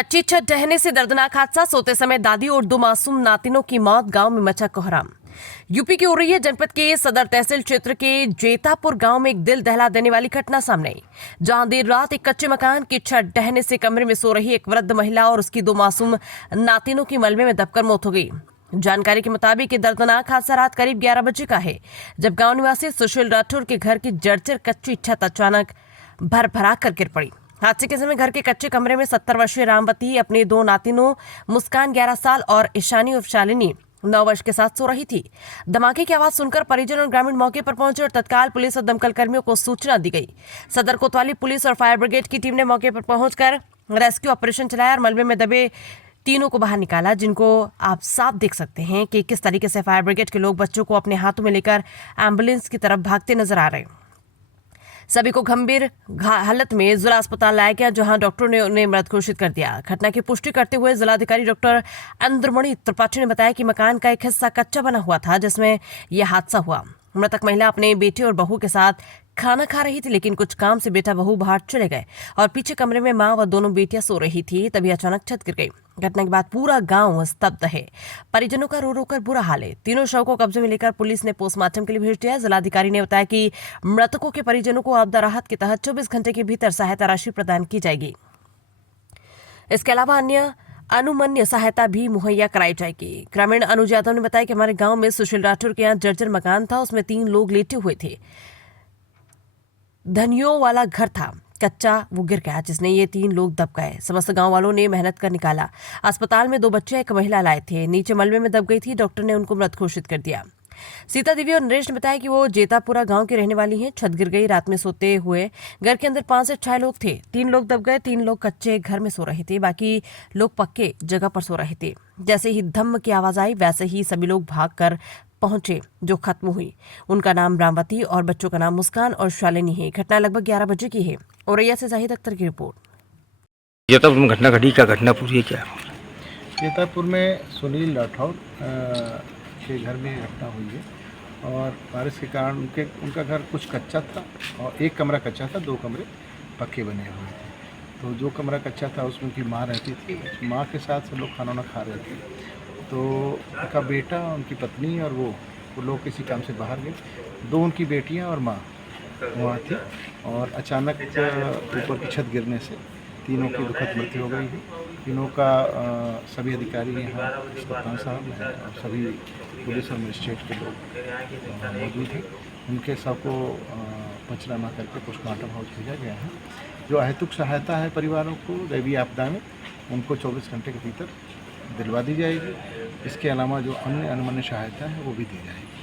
कच्ची छत ढहने से दर्दनाक हादसा। सोते समय दादी और 2 मासूम नातिनों की मौत। गांव में मचा कोहराम। यूपी की उरैया जनपद के सदर तहसील क्षेत्र के जेतापुर गांव में एक दिल दहला देने वाली घटना सामने आई, जहां देर रात एक कच्चे मकान की छत ढहने से कमरे में सो रही एक वृद्ध महिला और उसकी 2 मासूम नातिनों की मलबे में दबकर मौत हो गई। जानकारी के मुताबिक ये दर्दनाक हादसा रात करीब 11 बजे का है, जब गांव निवासी सुशील राठौर के घर की जर्जर कच्ची छत अचानक भरभरा कर गिर पड़ी। हादसे के समय घर के कच्चे कमरे में 70 वर्षीय रामवती अपने 2 नातिनों मुस्कान 11 साल और ईशानी उर्फ शालिनी 9 वर्ष के साथ सो रही थी। धमाके की आवाज सुनकर परिजन और ग्रामीण मौके पर पहुंचे और तत्काल पुलिस और दमकल कर्मियों को सूचना दी गई। सदर कोतवाली पुलिस और फायर ब्रिगेड की टीम ने मौके पर पहुंचकर रेस्क्यू ऑपरेशन चलाया और मलबे में दबे तीनों को बाहर निकाला, जिनको आप साफ देख सकते हैं कि किस तरीके से फायर ब्रिगेड के लोग बच्चों को अपने हाथों में लेकर एम्बुलेंस की तरफ भागते नजर आ रहे हैं। सभी को गंभीर हालत में जिला अस्पताल लाया गया, जहां डॉक्टरों ने उन्हें मृत घोषित कर दिया। घटना की पुष्टि करते हुए जिलाधिकारी डॉक्टर इंद्रमणि त्रिपाठी ने बताया कि मकान का एक हिस्सा कच्चा बना हुआ था, जिसमें यह हादसा हुआ। मृतक महिला अपने बेटे और बहू के साथ खाना खा रही थी, लेकिन कुछ काम से बेटा बहू बाहर चले गए और पीछे कमरे में मां व दोनों बेटियां सो रही थी। तभी अचानक छत गिर गई। घटना के बाद पूरा गांव स्तब्ध है। परिजनों का रो रो कर बुरा हाल है। तीनों शव को कब्जे में लेकर पुलिस ने पोस्टमार्टम के लिए भेज दिया। जिलाधिकारी ने बताया कि मृतकों के परिजनों को आपदा राहत के तहत 24 घंटे के भीतर सहायता राशि प्रदान की जाएगी। इसके अलावा अन्य अनुमन्य सहायता भी मुहैया कराई जाएगी। ग्रामीण अनुज यादव ने बताया कि हमारे गांव में सुशील राठौर के यहाँ जर्जर मकान था, उसमें 3 लोग लेटे हुए थे। धनियों वाला घर था, कच्चा, वो गिर गया, जिसने ये 3 लोग दब गए। समस्त गांव वालों ने मेहनत कर निकाला। अस्पताल में 2 बच्चे एक महिला लाए थे, नीचे मलबे में दब गई थी। डॉक्टर ने उनको मृत घोषित कर दिया। सीता देवी और नरेश ने बताया कि वो जेतापुरा गांव की रहने वाली हैं। छत गिर गई। रात में सोते हुए घर के अंदर 5 से 6 लोग थे। 3 लोग दब गए, 3 लोग कच्चे घर में सो रहे थे, बाकी लोग पक्के जगह पर सो रहे थे। जैसे ही धम्म की आवाज आई, वैसे ही सभी लोग भागकर पहुंचे जो खत्म हुई। उनका नाम रामवती और बच्चों का नाम मुस्कान और शालिनी है। घटना लगभग 11 बजे की है। औरैया से जाहिद अख्तर की रिपोर्ट। जेतापुर में घटना घटी, क्या घटना पूरी है क्या? जेतापुर में सुनील राठौर के घर में घटना हुई है और बारिश के कारण उनका घर कुछ कच्चा था और एक कमरा कच्चा था, 2 कमरे पक्के बने हुए थे। तो जो कमरा कच्चा था उसमें उनकी माँ रहती थी। माँ के साथ सब लोग खाना वाना खा रहे थे। तो उनका बेटा, उनकी पत्नी और वो लोग किसी काम से बाहर गए। 2 उनकी बेटियां और माँ वहाँ थी और अचानक ऊपर की छत गिरने से तीनों की दुखद मृत्यु हो गई है। तीनों का सभी अधिकारी यहाँ, कप्तान साहब और सभी पुलिस और मजिस्ट्रेट के लोग मौजूद हैं। उनके सबको पंचनामा करके पोस्टमार्टम हाउस भेजा गया है। जो अहेतुक सहायता है परिवारों को दैवीय आपदा में, उनको 24 घंटे के भीतर दिलवा दी जाएगी। इसके अलावा जो अन्य अनुमन्य सहायता है वो भी दी जाएगी।